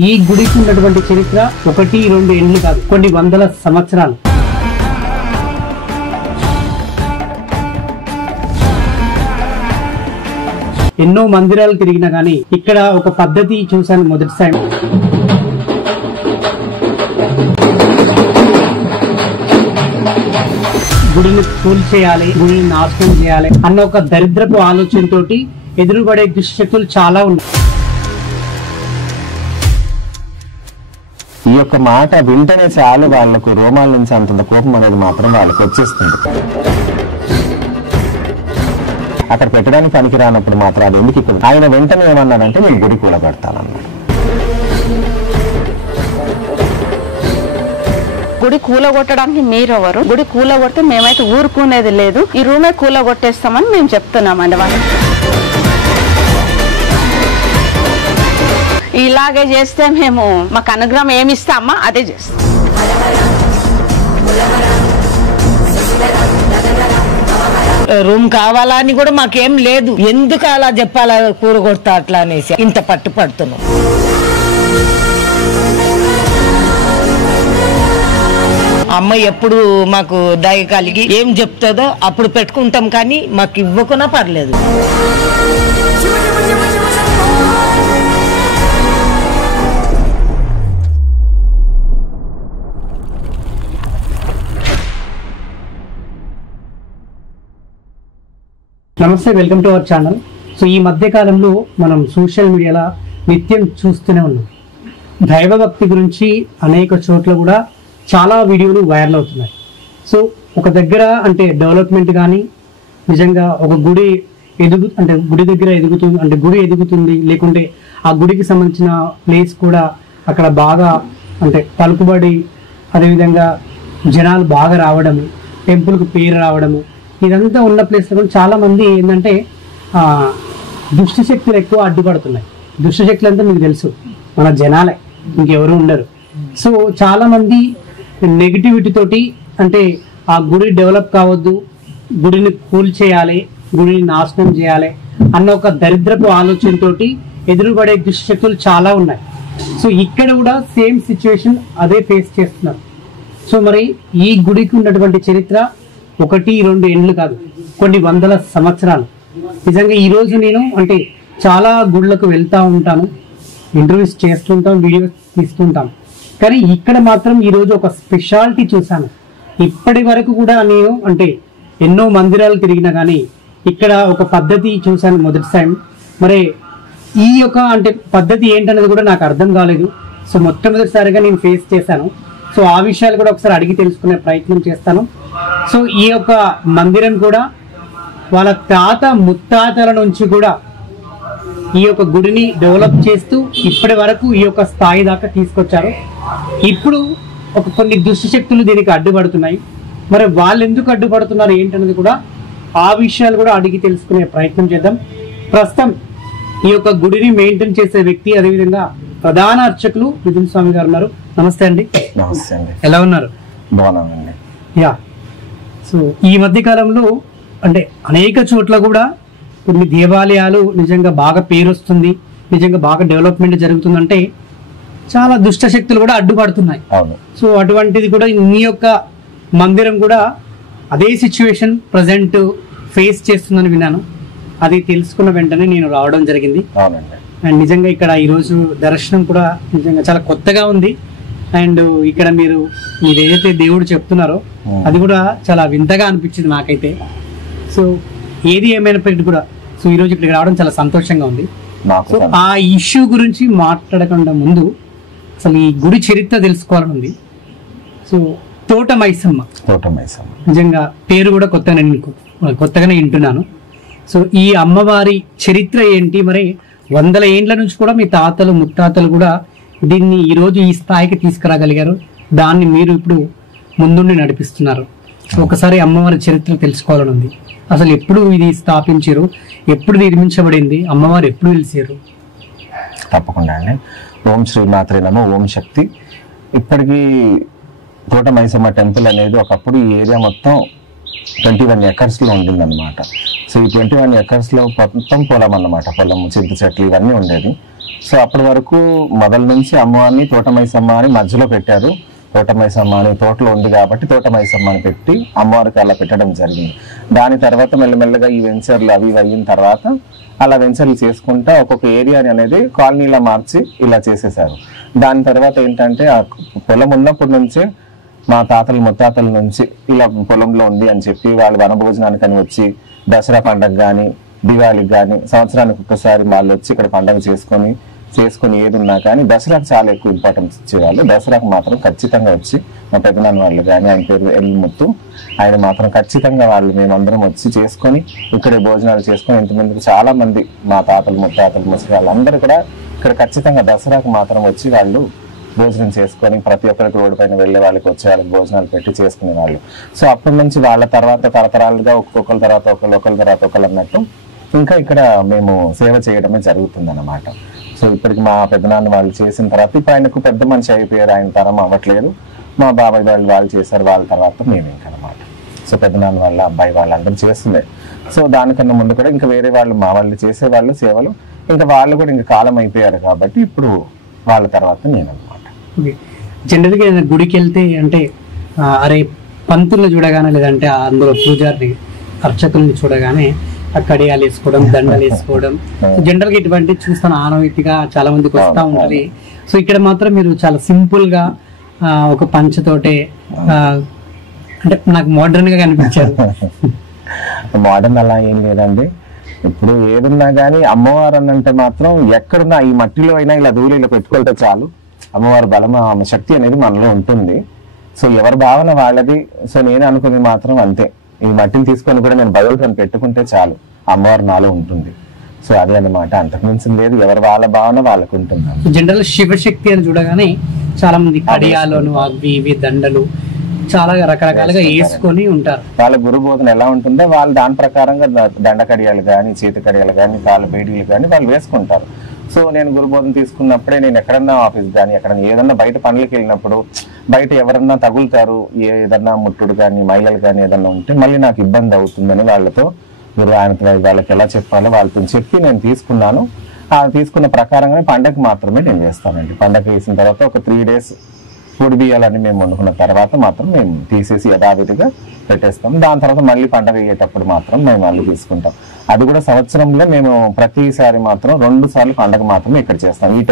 ఈ గుడికి ఉన్నటువంటి చరిత్ర 1-2 ఏళ్ళు కాదు, కొన్ని వందల సంవత్సరాలు. ఎన్నో మందిరాలు తిరిగినా కానీ ఇక్కడ ఒక పద్ధతి చూశాను మొదటిసారి. గుడిని కూల్చేయాలి, గుడిని నాశనం చేయాలి అన్న ఒక దరిద్రపు ఆలోచనతోటి ఎదురుపడే దుష్టశక్తులు చాలా ఉన్నాయి. ఈ యొక్క మాట వింటనే చాలు వాళ్ళకు రోమాల నుంచి అంత కోపం అనేది మాత్రం వాళ్ళకి వచ్చేస్తుంది. అక్కడ పెట్టడానికి పనికి రానప్పుడు మాత్రం అది ఎందుకు ఇక్కడ ఆయన వెంటనే ఏమన్నాడంటే నేను గుడి కూలగొడతానన్నాడు. గుడి కూలగొట్టడానికి మీరెవరు? గుడి కూలగొడితే మేమైతే ఊరుకునేది లేదు, ఈ రూమే కూలగొట్టేస్తామని మేము చెప్తున్నామండి వాళ్ళకి. ఇలాగే చేస్తే మేము మాకు అనుగ్రహం ఏమి ఇస్తామా అదే చేస్తాం. రూమ్ కావాలా అని కూడా మాకేం లేదు, ఎందుకు అలా చెప్పాలా కూరగొడతా అట్లా అనేసి ఇంత పట్టుపడుతున్నాం. అమ్మ ఎప్పుడు మాకు దయ కలిగి ఏం చెప్తుందో అప్పుడు పెట్టుకుంటాం, కానీ మాకు ఇవ్వకున్నా పర్లేదు. నమస్తే, welcome to our channel. So ఈ మధ్య కాలంలో మనం సోషల్ మీడియాలో నిత్యం చూస్తూనే ఉన్నాం. దైవభక్తి గురించి అనేక చోట్ల కూడా చాలా వీడియోలు వైరల్ అవుతున్నాయి. సో ఒక దగ్గర అంటే డెవలప్మెంట్ కానీ నిజంగా ఒక గుడి గుడి దగ్గర ఎదుగుతుంది అంటే గుడి ఎదుగుతుంది, లేకుంటే ఆ గుడికి సంబంధించిన ప్లేస్ కూడా అక్కడ బాగా అంటే పలుకుబడి, అదేవిధంగా జనాలు బాగా రావడము, టెంపుల్కి పేరు రావడము, ఇదంతా ఉన్న ప్లేస్లో చాలా మంది ఏంటంటే దుష్టశక్తులు ఎక్కువ అడ్డుపడుతున్నాయి. దుష్టశక్తులు అంతా మీకు తెలుసు, మన జనాలే, ఇంకెవరు ఉండరు. సో చాలా మంది నెగిటివిటీ తోటి అంటే ఆ గుడి డెవలప్ కావద్దు, గుడిని కూల్చేయాలి, గుడిని నాశనం చేయాలి అన్న ఒక దరిద్రపు ఆలోచనతోటి ఎదురుపడే దుష్టశక్తులు చాలా ఉన్నాయి. సో ఇక్కడ కూడా సేమ్ సిచ్యువేషన్ అదే ఫేస్ చేస్తున్నారు. సో మరి ఈ గుడికి ఉన్నటువంటి చరిత్ర 1-2 ఏళ్ళు కాదు, కొన్ని వందల సంవత్సరాలు. నిజంగా ఈరోజు నేను అంటే చాలా గుళ్ళకు వెళ్తూ ఉంటాను, ఇంటర్వ్యూస్ చేస్తుంటాం, వీడియోస్ తీస్తుంటాం, కానీ ఇక్కడ మాత్రం ఈరోజు ఒక స్పెషాలిటీ చూశాను. ఇప్పటి వరకు కూడా నేను అంటే ఎన్నో మందిరాలు తిరిగినా కానీ ఇక్కడ ఒక పద్ధతి చూశాను మొదటిసారి. మరి ఈ యొక్క అంటే పద్ధతి ఏంటనేది కూడా నాకు అర్థం కాలేదు. సో మొట్టమొదటిసారిగా నేను ఫేస్ చేశాను. సో ఆ విషయాలు కూడా ఒకసారి అడిగి తెలుసుకునే ప్రయత్నం చేస్తాను. సో ఈ యొక్క మందిరం కూడా వాళ్ళ తాత ముత్తాతల నుంచి కూడా ఈ యొక్క గుడిని డెవలప్ చేస్తూ ఇప్పటి వరకు ఈ యొక్క స్థాయి దాకా తీసుకొచ్చారు. ఇప్పుడు ఒక కొన్ని దుష్టశక్తులు దీనికి అడ్డుపడుతున్నాయి. మరి వాళ్ళు ఎందుకు అడ్డుపడుతున్నారు ఏంటనేది కూడా ఆ విషయాలు కూడా అడిగి తెలుసుకునే ప్రయత్నం చేద్దాం. ప్రస్తుతం ఈ యొక్క గుడిని మెయింటైన్ చేసే వ్యక్తి, అదేవిధంగా ప్రధాన అర్చకులు మిథున్ స్వామి గారు ఉన్నారు. నమస్తే అండి. నమస్తే అండి. ఎలా ఉన్నారు? బాగున్నానండి. యా. సో ఈ మధ్య కాలంలో అంటే అనేక చోట్ల కూడా కొన్ని దేవాలయాలు నిజంగా బాగా పేరు వస్తుంది, నిజంగా బాగా డెవలప్మెంట్ జరుగుతుందంటే చాలా దుష్ట శక్తులు కూడా అడ్డుపడుతున్నాయి. సో అటువంటిది కూడా మీ యొక్క మందిరం కూడా అదే సిచ్యువేషన్ ప్రజెంట్ ఫేస్ చేస్తుందని విన్నాను. అది తెలుసుకున్న వెంటనే నేను రావడం జరిగింది. అండ్ నిజంగా ఇక్కడ ఈరోజు దర్శనం కూడా నిజంగా చాలా కొత్తగా ఉంది. అండ్ ఇక్కడ మీరు ఏదైతే దేవుడు చెప్తున్నారో అది కూడా చాలా వింతగా అనిపించింది నాకైతే. సో ఏది ఏమైనప్పటికీ కూడా సో ఈరోజు ఇక్కడికి రావడం చాలా సంతోషంగా ఉంది. సో ఆ ఇష్యూ గురించి మాట్లాడకుండా ముందు అసలు ఈ గుడి చరిత్ర తెలుసుకోవాలని ఉంది. సో తోట మైసమ్మ నిజంగా పేరు కూడా కొత్తగానే వింటున్నాను. సో ఈ అమ్మవారి చరిత్ర ఏంటి? మరి 100 ఏండ్ల నుంచి కూడా మీ తాతలు ముత్తాతలు కూడా దీన్ని ఈరోజు ఈ స్థాయికి తీసుకురాగలిగారు. దాన్ని మీరు ఇప్పుడు ముందుండి నడిపిస్తున్నారు. సో ఒకసారి అమ్మవారి చరిత్ర తెలుసుకోవాలని ఉంది. అసలు ఎప్పుడు ఇది స్థాపించారు, ఎప్పుడు నిర్మించబడింది, అమ్మవారు ఎప్పుడు వెలిసారు? తప్పకుండా అండి. ఓం శ్రీ మాత్రే నమో, ఓం శక్తి. ఇప్పటికీ తోట మైసమ్మ టెంపుల్ అనేది ఒకప్పుడు ఈ ఏరియా మొత్తం 21 acres లో ఉండిందన్నమాట. సో ఈ 21 acres లో మొత్తం పొలం అన్నమాట, పొలం చింత చెట్లు ఇవన్నీ ఉండేది. సో అప్పటి వరకు మొదల నుంచి అమ్మవారిని తోటమైసమ్మ అని మధ్యలో పెట్టారు. తోటమైసమ్మ అని తోటలో ఉంది కాబట్టి తోటమైసమ్మ అని పెట్టి అమ్మవారికి అలా పెట్టడం జరిగింది. దాని తర్వాత మెల్లమెల్లగా ఈ వెంచర్లు అవి అయిన తర్వాత అలా వెంచర్లు చేసుకుంటా ఒక్కొక్క ఏరియాని అనేది కాలనీలా మార్చి ఇలా చేసేసారు. దాని తర్వాత ఏంటంటే ఆ పొలం ఉన్నప్పటి నుంచే మా తాతలు ముత్తాతల నుంచి ఇలా పొలంలో ఉంది అని చెప్పి వాళ్ళు వనభోజనానికి అని వచ్చి దసరా పండగ కానీ దివాళికి కానీ సంవత్సరానికి ఒక్కసారి వాళ్ళు వచ్చి ఇక్కడ పండగ చేసుకొని ఏది ఉన్నా కానీ దసరాకు చాలా ఎక్కువ ఇంపార్టెన్స్ ఇచ్చేవాళ్ళు. దసరాకు మాత్రం ఖచ్చితంగా వచ్చి మా పెద్దనాన్న వాళ్ళు కానీ, ఆయన పేరు ఎల్ముత్తు, ఆయన మాత్రం ఖచ్చితంగా వాళ్ళు మేమందరం వచ్చి చేసుకొని ఇక్కడే భోజనాలు చేసుకొని ఇంతమందికి చాలా మంది మా తాతలు ముత్తాతలు ముసలి వాళ్ళందరూ కూడా ఇక్కడ ఖచ్చితంగా దసరాకు మాత్రం వచ్చి వాళ్ళు భోజనం చేసుకొని ప్రతి ఒక్కరికి రోడ్డు పైన వెళ్ళే వాళ్ళకి వచ్చే వాళ్ళకి భోజనాలు పెట్టి చేసుకునే వాళ్ళు. సో అప్పటి నుంచి వాళ్ళ తర్వాత తరతరాలుగా ఒక్కొక్కరి తర్వాత ఒకరి తర్వాత ఒకరు అన్నట్టు ఇంకా ఇక్కడ మేము సేవ చేయడమే జరుగుతుంది అన్నమాట. సో ఇప్పటికి మా పెద్దనాన్న వాళ్ళు చేసిన తర్వాత ఇప్పుడు ఆయనకు పెద్ద మనిషి అయిపోయారు, ఆయన తరం అవ్వట్లేదు. మా బాబాయ్ వాళ్ళు చేశారు, వాళ్ళ తర్వాత మేము ఇంకనమాట. సో పెద్దనాన్న వాళ్ళ అబ్బాయి వాళ్ళందరూ చేస్తుండే. సో దానికన్నా ముందు కూడా ఇంకా వేరే వాళ్ళు మా వాళ్ళు చేసేవాళ్ళు సేవలు, ఇంకా వాళ్ళు కూడా ఇంకా కాలం అయిపోయారు కాబట్టి ఇప్పుడు వాళ్ళ తర్వాత నేను అనమాట. జనరల్గా ఏదైనా గుడికి వెళ్తే అంటే అరే పంతుల్ని చూడగానే లేదంటే అందులో పూజారిని అర్చకుల్ని చూడగానే ఆ కడియాలు వేసుకోవడం, దండలు వేసుకోవడం, జనరల్ గా ఇటువంటి చూస్తాను ఆనవాయితీగా చాలా మందికి వస్తూ ఉంటది. సో ఇక్కడ మాత్రం మీరు చాలా సింపుల్ గా ఒక పంచతోటే అంటే నాకు మోడర్న్ గా కనిపించారు. మోడర్న్ అలా ఏం లేదండి. ఇప్పుడు ఏదున్నా కానీ అమ్మవారు అనంటే మాత్రం ఎక్కడున్నా ఈ మట్టిలో అయినా ఇలా ధూళిలో పెట్టుకుంటే చాలు, అమ్మవారి బలం ఆమె శక్తి అనేది మనలో ఉంటుంది. సో ఎవరి భావన వాళ్ళది. సో నేను అనుకుని మాత్రం అంతే, ఈ మట్టిని తీసుకొని కూడా నేను బదులుకొని పెట్టుకుంటే చాలు, అమ్మవారు నాలో ఉంటుంది. సో అదే అన్నమాట, అంతకుమించి లేదు. ఎవరి వాళ్ళ భావన వాళ్ళకు ఉంటుంది. జనరల్ శివశక్తి అని చూడగానే చాలా మంది కడియాలను అవి ఇవి దండలు చాలా రకరకాలుగా వేసుకొని ఉంటారు. వాళ్ళ గురు బోధన ఎలా ఉంటుందో వాళ్ళు దాని ప్రకారంగా దండ కడియాలు కానీ, చేతి కడియాలు కానీ, కాళ్ళ బేడీలు కానీ వాళ్ళు వేసుకుంటారు. సో నేను గురుబోధన తీసుకున్నప్పుడే నేను ఎక్కడన్నా ఆఫీస్ కానీ ఎక్కడన్నా ఏదన్నా బయట పనులకి వెళ్ళినప్పుడు బయట ఎవరన్నా తగులుతారు, ఏదన్నా ముట్టుడు కానీ మహిళలు కానీ ఏదన్నా ఉంటే మళ్ళీ నాకు ఇబ్బంది అవుతుందని వాళ్ళతో వాళ్ళకి ఎలా చెప్పాలో వాళ్ళతో చెప్పి నేను తీసుకున్నాను. ఆ తీసుకున్న ప్రకారంగానే పండగ మాత్రమే నేను వేస్తానండి. పండగ వేసిన తర్వాత ఒక 3 days పొడి బియ్యాలని మేము వండుకున్న తర్వాత మాత్రం మేము తీసేసి యథావిధిగా పెట్టేస్తాం. దాని తర్వాత మళ్ళీ పండగ అయ్యేటప్పుడు మాత్రం మేము మళ్ళీ తీసుకుంటాం. అది కూడా సంవత్సరంలో మేము ప్రతిసారి మాత్రం 2 సార్లు పండగ మాత్రం ఇక్కడ చేస్తాం. ఈ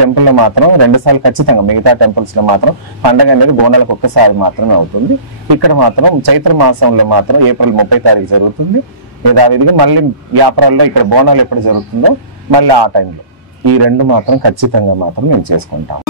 టెంపుల్లో మాత్రం 2 సార్లు ఖచ్చితంగా, మిగతా టెంపుల్స్ లో మాత్రం పండగ అనేది బోనాలకు ఒక్కసారి మాత్రమే అవుతుంది. ఇక్కడ మాత్రం చైత్ర మాసంలో మాత్రం ఏప్రిల్ 30 తారీఖు జరుగుతుంది యథావిధిగా. మళ్ళీ ఏప్రిల్లో ఇక్కడ బోనాలు ఎప్పుడు జరుగుతుందో మళ్ళీ ఆ టైంలో ఈ 2 మాత్రం ఖచ్చితంగా మాత్రం మేము చేసుకుంటాం.